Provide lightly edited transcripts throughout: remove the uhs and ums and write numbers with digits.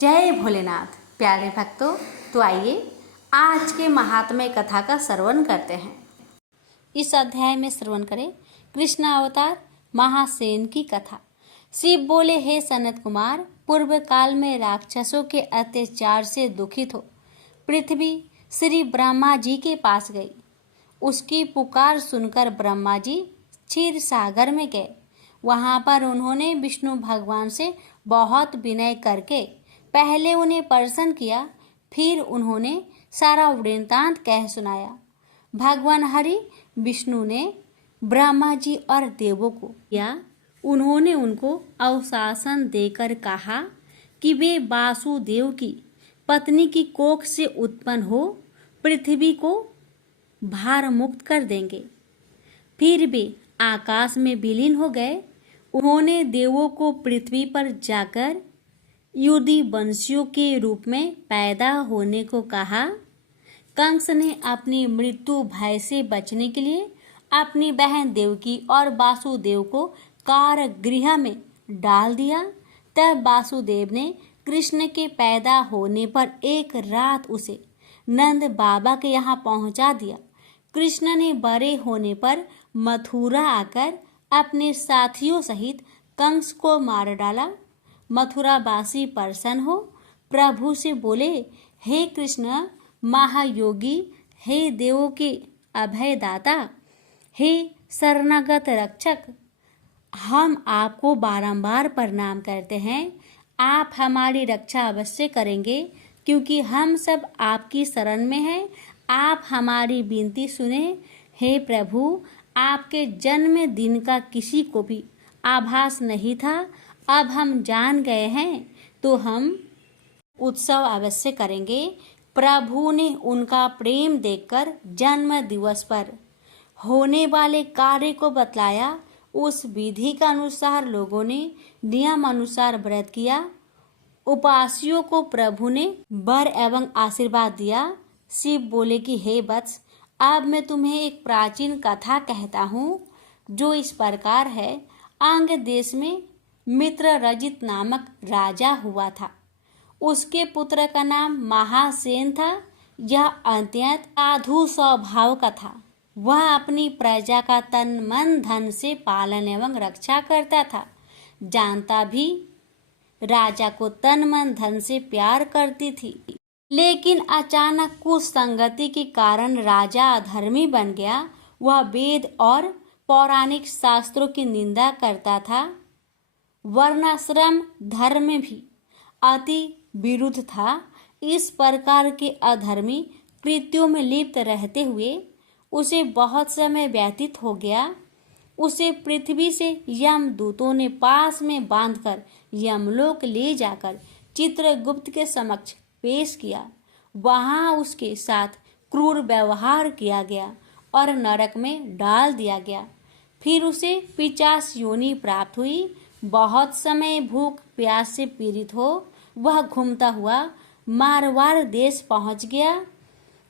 जय भोलेनाथ। प्यारे भक्तों, तो आइए आज के महात्म्य कथा का श्रवण करते हैं। इस अध्याय में श्रवण करें कृष्ण अवतार महासेन की कथा। शिव बोले, हे सनत कुमार, पूर्व काल में राक्षसों के अत्याचार से दुखित हो पृथ्वी श्री ब्रह्मा जी के पास गई। उसकी पुकार सुनकर ब्रह्मा जी क्षीर सागर में गए। वहां पर उन्होंने विष्णु भगवान से बहुत विनय करके पहले उन्हें प्रसन्न किया, फिर उन्होंने सारा वृत्तांत कह सुनाया। भगवान हरि विष्णु ने ब्रह्मा जी और देवों को उन्होंने उनको अवशासन देकर कहा कि वे वासुदेव की पत्नी की कोख से उत्पन्न हो पृथ्वी को भार मुक्त कर देंगे। फिर वे आकाश में विलीन हो गए। उन्होंने देवों को पृथ्वी पर जाकर युधि वंशियों के रूप में पैदा होने को कहा। कंस ने अपनी मृत्यु भय से बचने के लिए अपनी बहन देवकी और वासुदेव को कारागृह में डाल दिया। तब वासुदेव ने कृष्ण के पैदा होने पर एक रात उसे नंद बाबा के यहाँ पहुंचा दिया। कृष्ण ने बड़े होने पर मथुरा आकर अपने साथियों सहित कंस को मार डाला। मथुरावासी प्रसन्न हो प्रभु से बोले, हे कृष्ण महायोगी, हे देवों के अभयदाता, हे शरणागत रक्षक, हम आपको बारंबार प्रणाम करते हैं। आप हमारी रक्षा अवश्य करेंगे क्योंकि हम सब आपकी शरण में हैं। आप हमारी विनती सुने। हे प्रभु, आपके जन्म दिन का किसी को भी आभास नहीं था। अब हम जान गए हैं तो हम उत्सव अवश्य करेंगे। प्रभु ने उनका प्रेम देखकर जन्म दिवस पर होने वाले कार्य को बतलाया। उस विधि का अनुसार लोगों ने नियम अनुसार व्रत किया। उपासियों को प्रभु ने वर एवं आशीर्वाद दिया। शिव बोले कि हे वत्स, अब मैं तुम्हें एक प्राचीन कथा कहता हूँ जो इस प्रकार है। अंग देश में मित्र रजित नामक राजा हुआ था। उसके पुत्र का नाम महासेन था। यह अत्यंत साधु स्वभाव का था। वह अपनी प्रजा का तन मन धन से पालन एवं रक्षा करता था। जानता भी राजा को तन मन धन से प्यार करती थी, लेकिन अचानक कुछ संगति के कारण राजा अधर्मी बन गया। वह वेद और पौराणिक शास्त्रों की निंदा करता था। वर्णाश्रम धर्म में भी अति विरुद्ध था। इस प्रकार के अधर्मी कृत्यों में लिप्त रहते हुए उसे बहुत समय व्यतीत हो गया। उसे पृथ्वी से यमदूतों ने पास में बांधकर यमलोक ले जाकर चित्रगुप्त के समक्ष पेश किया। वहां उसके साथ क्रूर व्यवहार किया गया और नरक में डाल दिया गया। फिर उसे पिशाच योनि प्राप्त हुई। बहुत समय भूख प्यास से पीड़ित हो वह घूमता हुआ मारवाड़ देश पहुंच गया।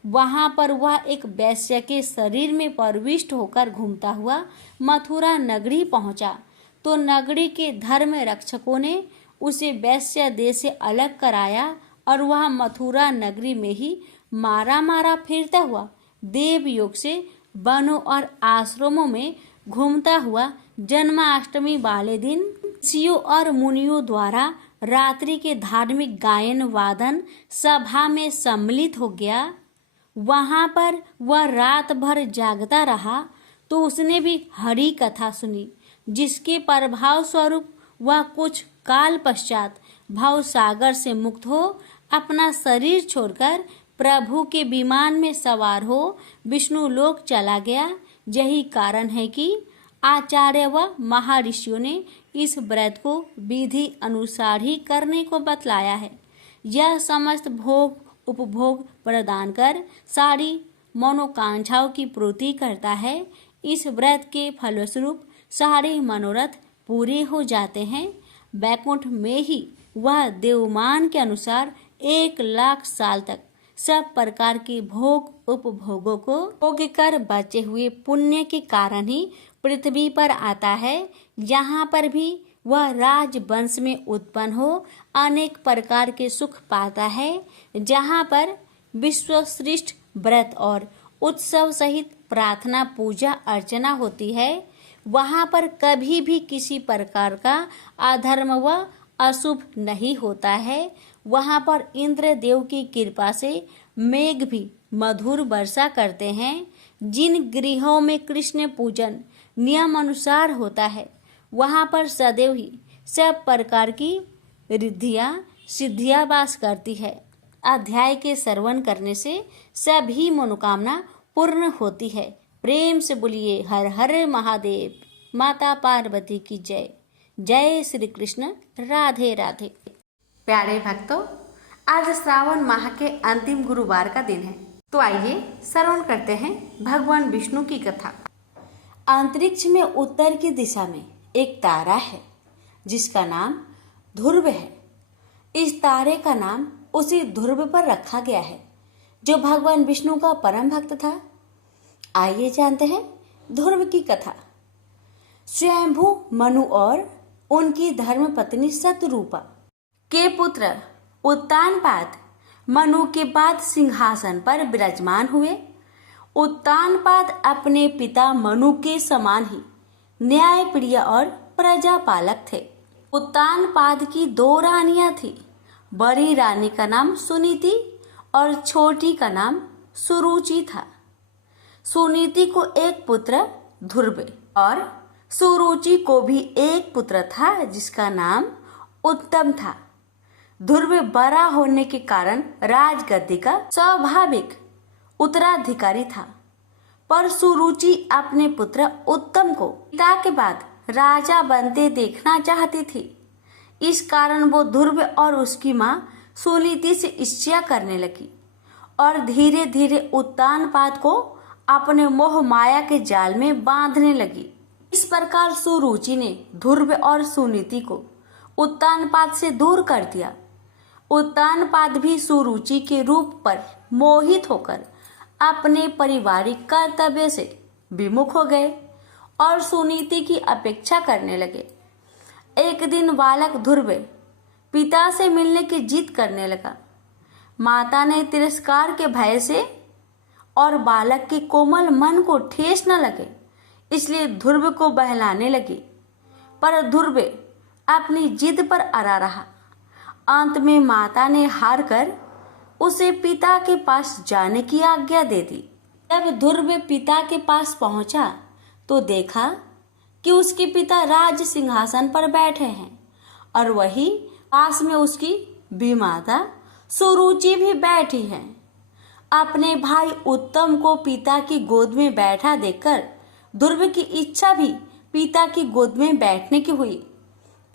वहां पर वह एक वैश्य के शरीर में प्रविष्ट होकर घूमता हुआ मथुरा नगरी पहुंचा। तो नगरी के धर्म रक्षकों ने उसे वैश्य देश से अलग कराया और वह मथुरा नगरी में ही मारा मारा फिरता हुआ देवयोग से वनों और आश्रमों में घूमता हुआ जन्माष्टमी वाले दिन ऋषियों और मुनियों द्वारा रात्रि के धार्मिक गायन वादन सभा में सम्मिलित हो गया। वहां पर वह रात भर जागता रहा तो उसने भी हरि कथा सुनी, जिसके प्रभाव स्वरूप वह कुछ काल पश्चात भव सागर से मुक्त हो अपना शरीर छोड़कर प्रभु के विमान में सवार हो विष्णु लोक चला गया। यही कारण है कि आचार्य व महर्षियों ने इस व्रत को विधि अनुसार ही करने को बतलाया है। यह समस्त भोग उपभोग प्रदान कर सारी मनोकांक्षाओं की पूर्ति करता है। इस व्रत के फलस्वरूप सारे मनोरथ पूरे हो जाते हैं। वैकुंठ में ही वह देवमान के अनुसार 1,00,000 साल तक सब प्रकार के भोग उपभोगों को भोग कर बचे हुए पुण्य के कारण ही पृथ्वी पर आता है। यहाँ पर भी वह राजवंश में उत्पन्न हो अनेक प्रकार के सुख पाता है। जहाँ पर विश्वश्रेष्ठ व्रत और उत्सव सहित प्रार्थना पूजा अर्चना होती है, वहाँ पर कभी भी किसी प्रकार का अधर्म व अशुभ नहीं होता है। वहाँ पर इंद्र देव की कृपा से मेघ भी मधुर वर्षा करते हैं। जिन गृहों में कृष्ण पूजन नियम अनुसार होता है, वहाँ पर सदैव ही सब प्रकार की रिद्धियाँ सिद्धियाँ वास करती है। अध्याय के श्रवण करने से सभी मनोकामना पूर्ण होती है। प्रेम से बोलिए हर हर महादेव। माता पार्वती की जय। जय श्री कृष्ण। राधे राधे। प्यारे भक्तों, आज श्रावण माह के अंतिम गुरुवार का दिन है, तो आइए श्रवण करते हैं भगवान विष्णु की कथा। अंतरिक्ष में उत्तर की दिशा में एक तारा है जिसका नाम ध्रुव है। इस तारे का नाम उसी ध्रुव पर रखा गया है जो भगवान विष्णु का परम भक्त था। आइए जानते हैं ध्रुव की कथा। स्वयंभू मनु और उनकी धर्मपत्नी शतरूपा के पुत्र उत्तानपाद मनु के बाद सिंहासन पर विराजमान हुए। उत्तानपाद अपने पिता मनु के समान ही न्यायप्रिय और प्रजापालक थे। उत्तानपाद की 2 रानियां थी। बड़ी रानी का नाम सुनीति और छोटी का नाम सुरुचि था। सुनीति को एक पुत्र ध्रुव और सुरुचि को भी एक पुत्र था जिसका नाम उत्तम था। ध्रुव बड़ा होने के कारण राजगद्दी का स्वाभाविक उत्तराधिकारी था, पर सुरुचि अपने पुत्र उत्तम को पिता के बाद राजा बनते देखना चाहती थी। इस कारण वो ध्रुव और उसकी माँ सुनीति से ईर्ष्या करने लगी और धीरे धीरे उत्तानपाद को अपने मोह माया के जाल में बांधने लगी। इस प्रकार सुरुचि ने ध्रुव और सुनीति को उत्तानपाद से दूर कर दिया। उत्तानपाद भी सुरुचि के रूप पर मोहित होकर अपने पारिवारिक कर्तव्य से विमुख हो गए और सुनीति की अपेक्षा करने लगे। एक दिन बालक ध्रुव पिता से मिलने की जिद करने लगा। माता ने तिरस्कार के भय से और बालक के कोमल मन को ठेस न लगे इसलिए ध्रुव को बहलाने लगी, पर ध्रुव अपनी जिद पर अड़ा रहा। अंत में माता ने हार कर उसे पिता के पास जाने की आज्ञा दे दी। जब ध्रुव पिता के पास पहुंचा तो देखा कि उसके पिता राज सिंहासन पर बैठे हैं और वही पास में उसकी बीमाता सुरुचि भी बैठी है। अपने भाई उत्तम को पिता की गोद में बैठा देखकर ध्रुव की इच्छा भी पिता की गोद में बैठने की हुई,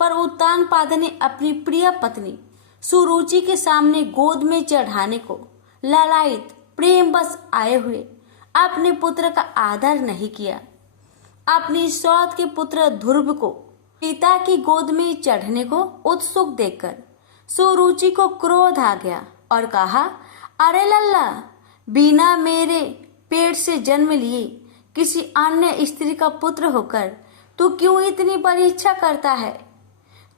पर उत्तानपाद ने अपनी प्रिय पत्नी सुरुचि के सामने गोद में चढ़ाने को लालायित प्रेम बस आए हुए अपने पुत्र का आदर नहीं किया। अपनी सौत के पुत्र ध्रुव को पिता की गोद में चढ़ने को उत्सुक देखकर सुरुचि को क्रोध आ गया और कहा, अरे लल्ला, बिना मेरे पेट से जन्म लिए किसी अन्य स्त्री का पुत्र होकर तू क्यों इतनी बड़ी इच्छा करता है?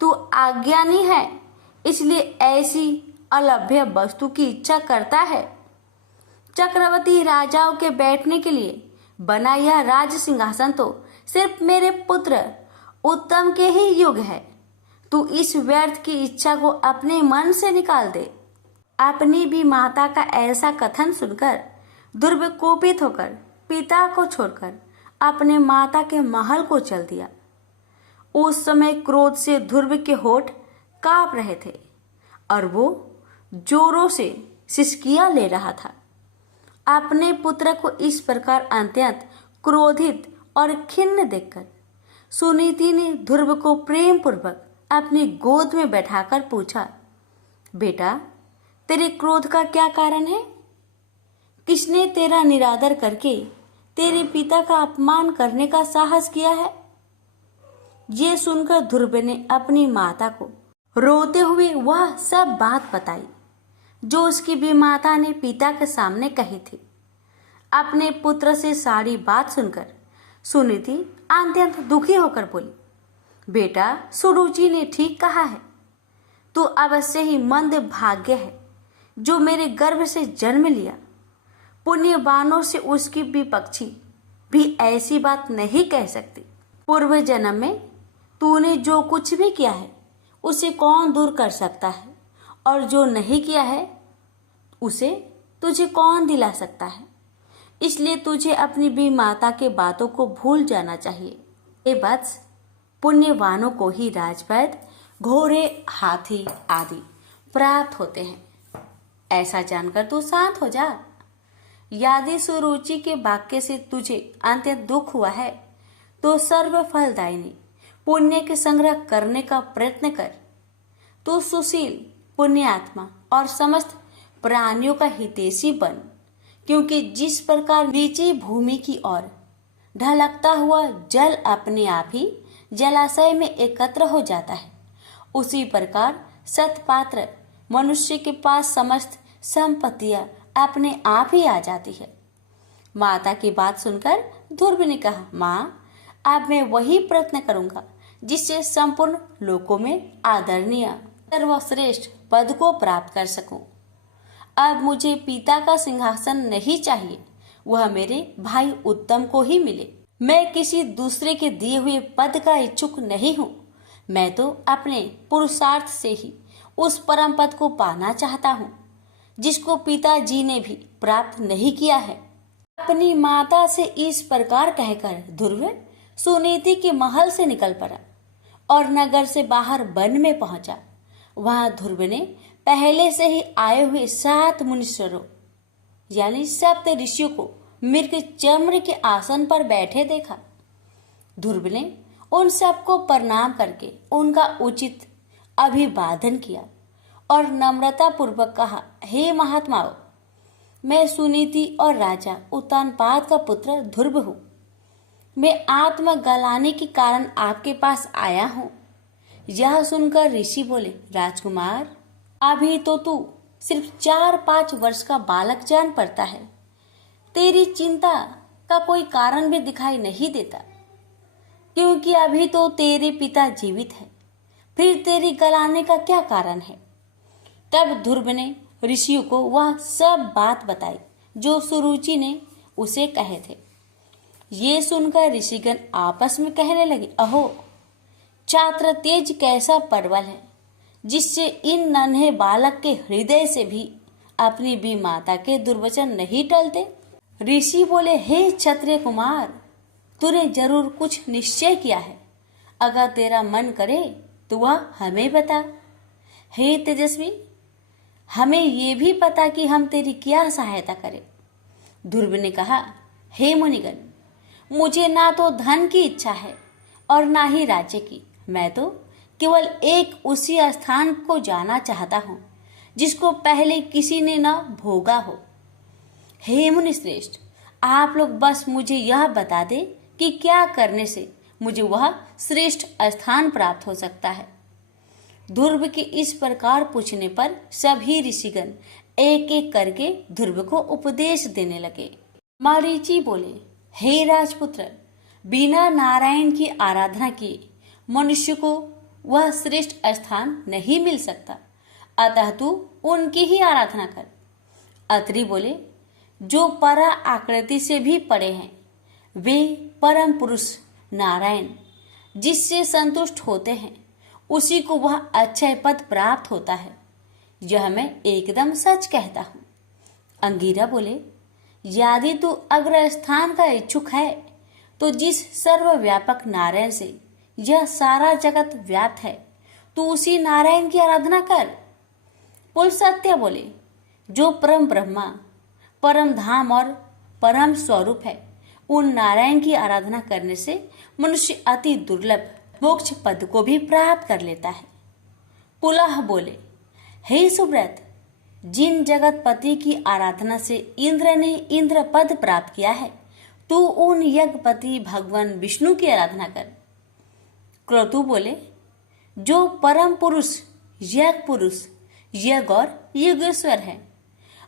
तू अज्ञानी है, इसलिए ऐसी अलभ्य वस्तु की इच्छा करता है। चक्रवर्ती राजाओं के बैठने के लिए बना यह राज सिंहासन तो सिर्फ मेरे पुत्र उत्तम के ही युग है। तू इस व्यर्थ की इच्छा को अपने मन से निकाल दे। अपनी भी माता का ऐसा कथन सुनकर ध्रुव कोपित होकर पिता को छोड़कर अपने माता के महल को चल दिया। उस समय क्रोध से ध्रुव के होठ कांप रहे थे और वो जोरों से सिसकियां ले रहा था। अपने पुत्र को इस प्रकार अत्यंत क्रोधित और खिन्न देखकर सुनीति ने ध्रुव को प्रेम पूर्वक अपनी गोद में बैठाकर पूछा, बेटा, तेरे क्रोध का क्या कारण है? किसने तेरा निरादर करके तेरे पिता का अपमान करने का साहस किया है? ये सुनकर ध्रुव ने अपनी माता को रोते हुए वह सब बात बताई जो उसकी बीमाता ने पिता के सामने कही थी। अपने पुत्र से सारी बात सुनकर सुनीति अत्यंत दुखी होकर बोली, बेटा, सुरुचि ने ठीक कहा है। तू अवश्य ही मंद भाग्य है जो मेरे गर्भ से जन्म लिया। पुण्यवानों से उसकी विपक्षी भी ऐसी बात नहीं कह सकती। पूर्व जन्म में तूने जो कुछ भी किया है उसे कौन दूर कर सकता है, और जो नहीं किया है उसे तुझे कौन दिला सकता है। इसलिए तुझे अपनी भी माता के बातों को भूल जाना चाहिए। ये वत्स, पुण्यवानों को ही राजवैद्य, घोड़े, हाथी आदि प्राप्त होते हैं। ऐसा जानकर तू शांत हो जा। यदि सुरुचि के वाक्य से तुझे अत्यंत दुख हुआ है तो सर्व फलदायिनी पुण्य के संग्रह करने का प्रयत्न कर। तू सुशील, पुण्यात्मा और समस्त प्राणियों का हितैषी बन, क्योंकि जिस प्रकार नीची भूमि की ओर ढलकता हुआ जल अपने आप ही जलाशय में एकत्र हो जाता है, उसी प्रकार सत्पात्र मनुष्य के पास समस्त संपत्तियां अपने आप ही आ जाती है। माता की बात सुनकर ध्रुव ने कहा, माँ, अब मैं वही प्रयत्न करूंगा जिससे संपूर्ण लोकों में आदरणीय सर्वश्रेष्ठ पद को प्राप्त कर सकूं। अब मुझे पिता का सिंहासन नहीं चाहिए, वह मेरे भाई उत्तम को ही मिले। मैं किसी दूसरे के दिए हुए पद का इच्छुक नहीं हूँ। मैं तो अपने पुरुषार्थ से ही उस परम पद को पाना चाहता हूँ जिसको पिताजी ने भी प्राप्त नहीं किया है। अपनी माता से इस प्रकार कहकर ध्रुव सुनीति के महल से निकल पड़ा और नगर से बाहर वन में पहुंचा। वहां ध्रुव ने पहले से ही आए हुए 7 मुनीश्वरों यानी सप्त ऋषियों को मृग चम्र के आसन पर बैठे देखा। ध्रुव ने उन सबको प्रणाम करके उनका उचित अभिवादन किया और नम्रता पूर्वक कहा, हे महात्माओं, मैं सुनीति और राजा उत्तानपाद का पुत्र ध्रुव हूँ। मैं आत्मा गलाने के कारण आपके पास आया हूँ। यह सुनकर ऋषि बोले, राजकुमार, अभी तो तू सिर्फ 4-5 वर्ष का बालक जान पड़ता है। तेरी चिंता का कोई कारण भी दिखाई नहीं देता, क्योंकि अभी तो तेरे पिता जीवित है। फिर तेरी गलाने का क्या कारण है? तब ध्रुव ने ऋषियों को वह सब बात बताई जो सुरुचि ने उसे कहे थे। ये सुनकर ऋषिगण आपस में कहने लगे, अहो, छात्र तेज कैसा परवल है जिससे इन नन्हे बालक के हृदय से भी अपनी भी माता के दुर्वचन नहीं टलते। ऋषि बोले, हे क्षत्रिय कुमार, तूने जरूर कुछ निश्चय किया है। अगर तेरा मन करे तो वह हमें बता। हे तेजस्वी, हमें ये भी पता कि हम तेरी क्या सहायता करें। ध्रुव ने कहा, हे मुनिगण, मुझे ना तो धन की इच्छा है और ना ही राज्य की। मैं तो केवल एक उसी स्थान को जाना चाहता हूँ जिसको पहले किसी ने न भोगा हो। हे मुनि श्रेष्ठ, आप लोग बस मुझे यह बता दे कि क्या करने से मुझे वह श्रेष्ठ स्थान प्राप्त हो सकता है। ध्रुव के इस प्रकार पूछने पर सभी ऋषिगण एक एक करके ध्रुव को उपदेश देने लगे। मरीचि बोले, हे राजपुत्र, बिना नारायण की आराधना किए मनुष्य को वह श्रेष्ठ स्थान नहीं मिल सकता, अतः तू उनकी ही आराधना कर। अत्रि बोले, जो परा आकृति से भी पड़े हैं वे परम पुरुष नारायण जिससे संतुष्ट होते हैं, उसी को वह अक्षय पद प्राप्त होता है। यह मैं एकदम सच कहता हूँ। अंगिरा बोले, यदि तू अग्र स्थान का इच्छुक है तो जिस सर्वव्यापक नारायण से यह सारा जगत व्याप्त है, तू उसी नारायण की आराधना कर। पुलस्त्य बोले, जो परम ब्रह्मा, परम धाम और परम स्वरूप है, उन नारायण की आराधना करने से मनुष्य अति दुर्लभ मोक्ष पद को भी प्राप्त कर लेता है। पुलह बोले, हे सुव्रत, जिन जगतपति की आराधना से इंद्र ने इंद्र पद प्राप्त किया है, तू उन यज्ञपति भगवान विष्णु की आराधना कर। क्रतु बोले, जो परम पुरुष, यज्ञ पुरुष, यज्ञ और युगेश्वर है,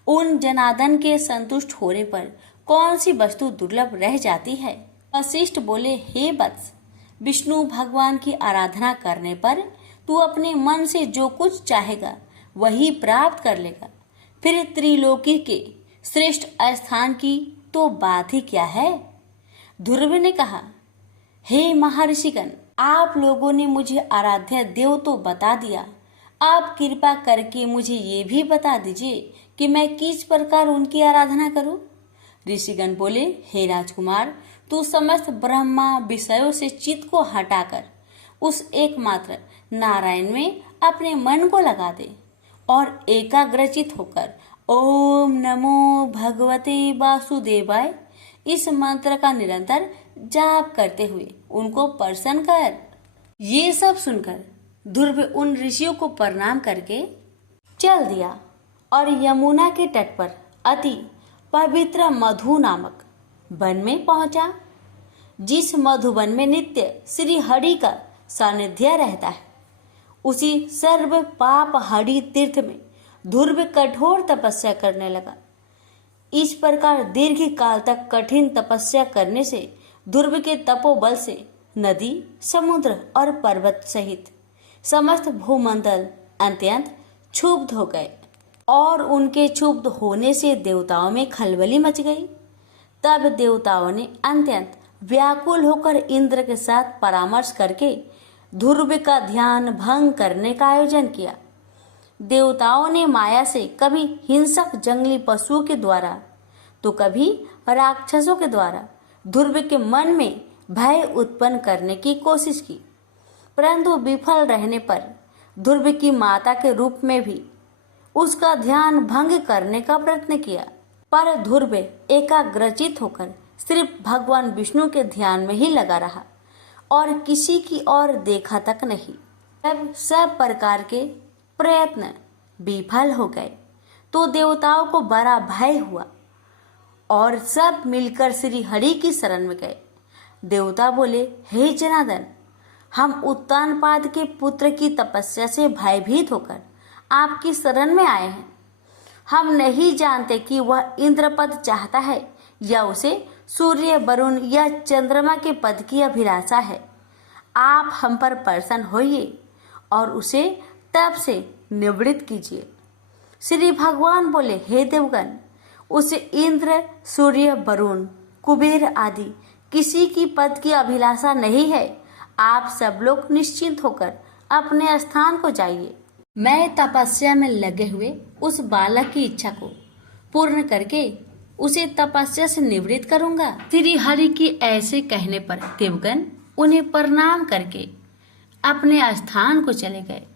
उन जनार्दन के संतुष्ट होने पर कौन सी वस्तु दुर्लभ रह जाती है। वशिष्ठ बोले, हे वत्स, विष्णु भगवान की आराधना करने पर तू अपने मन से जो कुछ चाहेगा वही प्राप्त कर लेगा। फिर त्रिलोकी के श्रेष्ठ स्थान की तो बात ही क्या है। ध्रुव ने कहा, हे महर्षिगण, आप लोगों ने मुझे आराध्य देव तो बता दिया, आप कृपा करके मुझे ये भी बता दीजिए कि मैं किस प्रकार उनकी आराधना करूं। ऋषिगण बोले, हे राजकुमार, तू समस्त ब्रह्मा विषयों से चित्त को हटाकर उस एकमात्र नारायण में अपने मन को लगा दे और एकाग्रचित होकर ओम नमो भगवते वासुदेवाय इस मंत्र का निरंतर जाप करते हुए उनको प्रसन्न कर। ये सब सुनकर ध्रुव उन ऋषियों को प्रणाम करके चल दिया और यमुना के तट पर अति पवित्र मधु नामक वन में पहुंचा, जिस मधुवन में नित्य श्री हरि का सानिध्य रहता है। उसी सर्व पाप हरि तीर्थ में ध्रुव कठोर तपस्या करने लगा। इस प्रकार दीर्घ काल तक कठिन तपस्या करने से ध्रुव के तपोबल से नदी, समुद्र और पर्वत सहित समस्त भूमंडल अत्यंत क्षुब्ध हो गए और उनके क्षुब्ध होने से देवताओं में खलबली मच गई। तब देवताओं ने अत्यंत व्याकुल होकर इंद्र के साथ परामर्श करके ध्रुव का ध्यान भंग करने का आयोजन किया। देवताओं ने माया से कभी हिंसक जंगली पशुओं के द्वारा तो कभी राक्षसों के द्वारा ध्रुव के मन में भय उत्पन्न करने की कोशिश की, परंतु विफल रहने पर ध्रुव की माता के रूप में भी उसका ध्यान भंग करने का प्रयत्न किया, पर ध्रुव एकाग्रचित होकर सिर्फ भगवान विष्णु के ध्यान में ही लगा रहा और किसी की ओर देखा तक नहीं। जब सब प्रकार के प्रयत्न विफल हो गए तो देवताओं को बड़ा भय हुआ और सब मिलकर श्री हरि की शरण में गए। देवता बोले, हे जनार्दन, हम उत्तानपाद के पुत्र की तपस्या से भयभीत होकर आपकी शरण में आए हैं। हम नहीं जानते कि वह इंद्रपद चाहता है या उसे सूर्य, वरुण या चंद्रमा के पद की अभिलाषा है। आप हम पर प्रसन्न होइए और उसे तप से निवृत्त कीजिए। श्री भगवान बोले, हे देवगण, उसे इंद्र, सूर्य, वरुण, कुबेर आदि किसी की पद की अभिलाषा नहीं है। आप सब लोग निश्चिंत होकर अपने स्थान को जाइए। मैं तपस्या में लगे हुए उस बालक की इच्छा को पूर्ण करके उसे तपस्या से निवृत्त करूंगा। श्री हरि की ऐसे कहने पर देवगण उन्हें प्रणाम करके अपने स्थान को चले गए।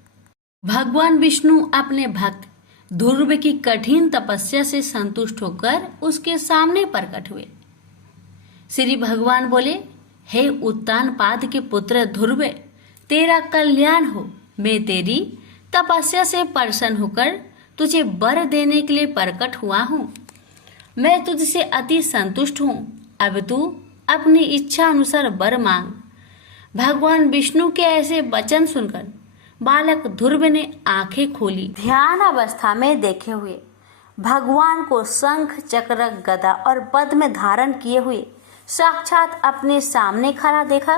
भगवान विष्णु अपने भक्त ध्रुव की कठिन तपस्या से संतुष्ट होकर उसके सामने प्रकट हुए। श्री भगवान बोले, हे उत्तानपाद के पुत्र ध्रुव, तेरा कल्याण हो। मैं तेरी तपस्या से प्रसन्न होकर तुझे वर देने के लिए प्रकट हुआ हूँ। मैं तुझसे अति संतुष्ट हूँ। अब तू अपनी इच्छा अनुसार वर मांग। भगवान विष्णु के ऐसे वचन सुनकर बालक ध्रुव ने आंखें खोली। ध्यान अवस्था में देखे हुए भगवान को शंख, चक्र, गदा और पद्म धारण किए हुए साक्षात अपने सामने खड़ा देखा।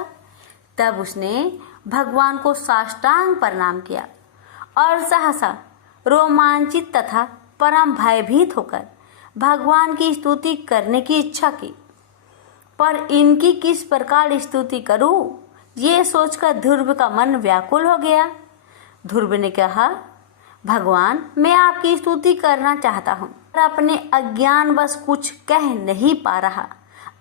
तब उसने भगवान को साष्टांग प्रणाम किया और सहसा रोमांचित तथा परम भयभीत होकर भगवान की स्तुति करने की इच्छा की। पर इनकी किस प्रकार स्तुति करूं, ये सोचकर ध्रुव का मन व्याकुल हो गया। ध्रुव ने कहा, भगवान, मैं आपकी स्तुति करना चाहता हूँ पर अपने अज्ञानवश कुछ कह नहीं पा रहा,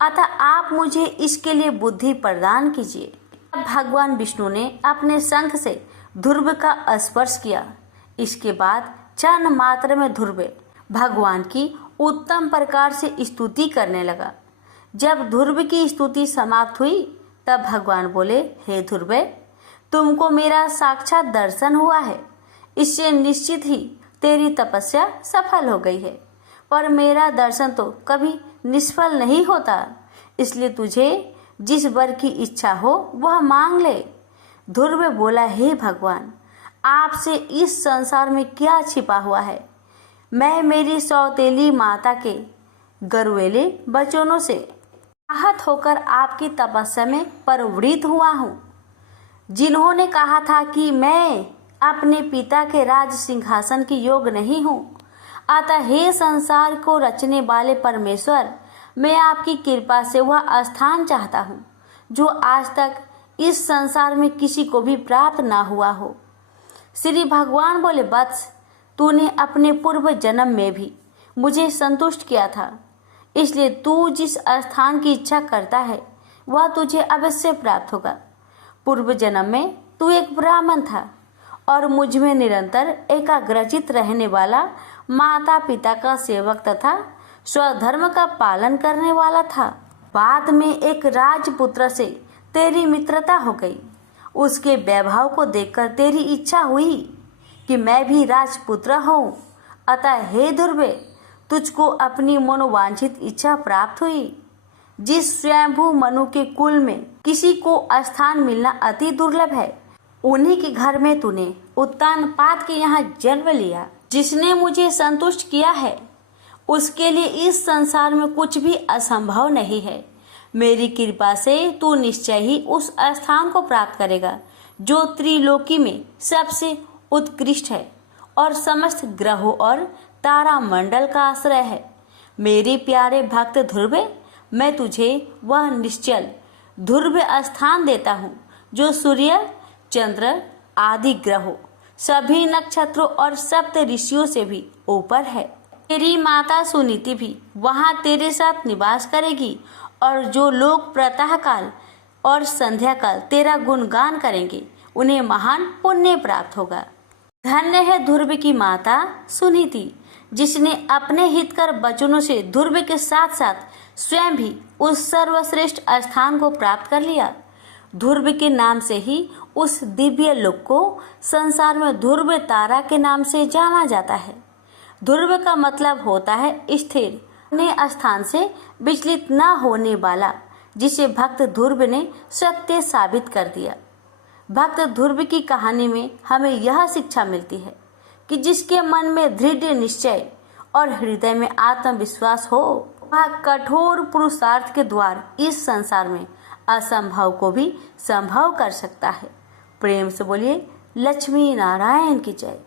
अतः आप मुझे इसके लिए बुद्धि प्रदान कीजिए। अब भगवान विष्णु ने अपने शंख से ध्रुव का स्पर्श किया। इसके बाद क्षण मात्र में ध्रुव भगवान की उत्तम प्रकार से स्तुति करने लगा। जब ध्रुव की स्तुति समाप्त हुई तब भगवान बोले, हे ध्रुव, तुमको मेरा साक्षात दर्शन हुआ है। इससे निश्चित ही तेरी तपस्या सफल हो गई है, पर मेरा दर्शन तो कभी निष्फल नहीं होता, इसलिए तुझे जिस वर की इच्छा हो वह मांग ले। ध्रुव बोला, हे भगवान, आपसे इस संसार में क्या छिपा हुआ है। मैं मेरी सौतेली माता के गरुएले बचनों से आहत होकर आपकी तपस्या में प्रवृत्त हुआ हूँ। जिन्होंने कहा था कि मैं अपने पिता के राज सिंहासन की योग्य नहीं हूँ, अतः हे संसार को रचने वाले परमेश्वर, मैं आपकी कृपा से वह स्थान चाहता हूँ जो आज तक इस संसार में किसी को भी प्राप्त ना हुआ हो। श्री भगवान बोले, वत्स, तूने अपने पूर्व जन्म में भी मुझे संतुष्ट किया था, इसलिए तू जिस स्थान की इच्छा करता है वह तुझे अवश्य प्राप्त होगा। पूर्व जन्म में तू एक ब्राह्मण था और मुझ में निरंतर एकाग्रचित रहने वाला माता पिता का सेवक तथा स्वधर्म का पालन करने वाला था। बाद में एक राजपुत्र से तेरी मित्रता हो गई। उसके वैभव को देखकर तेरी इच्छा हुई कि मैं भी राजपुत्र हूँ, अतः हे ध्रुवे, तुझको अपनी मनोवांछित इच्छा प्राप्त हुई। जिस स्वयंभू मनु के कुल में किसी को स्थान मिलना अति दुर्लभ है, उन्हीं के घर में तूने उत्तानपाद के यहाँ जन्म लिया। जिसने मुझे संतुष्ट किया है उसके लिए इस संसार में कुछ भी असंभव नहीं है। मेरी कृपा से तू निश्चय ही उस स्थान को प्राप्त करेगा जो त्रिलोकी में सबसे उत्कृष्ट है और समस्त ग्रहों और तारा मंडल का आश्रय है। मेरे प्यारे भक्त ध्रुवे, मैं तुझे वह निश्चल ध्रुव स्थान देता हूँ जो सूर्य, चंद्र आदि ग्रहों, सभी नक्षत्रों और सप्त ऋषियों से भी ऊपर है। तेरी माता सुनीति भी वहाँ तेरे साथ निवास करेगी और जो लोग प्रातः काल और संध्या काल तेरा गुणगान करेंगे उन्हें महान पुण्य प्राप्त होगा। धन्य है ध्रुव की माता सुनीति, जिसने अपने हितकर वचनों से ध्रुव के साथ साथ स्वयं भी उस सर्वश्रेष्ठ स्थान को प्राप्त कर लिया। ध्रुव के नाम से ही उस दिव्य लोक को संसार में ध्रुव तारा के नाम से जाना जाता है। ध्रुव का मतलब होता है स्थिर, अपने स्थान से विचलित न होने वाला, जिसे भक्त ध्रुव ने सत्य साबित कर दिया। भक्त ध्रुव की कहानी में हमें यह शिक्षा मिलती है कि जिसके मन में दृढ़ निश्चय और हृदय में आत्मविश्वास हो, वह कठोर पुरुषार्थ के द्वार इस संसार में असंभव को भी संभव कर सकता है। प्रेम से बोलिए लक्ष्मी नारायण की जय।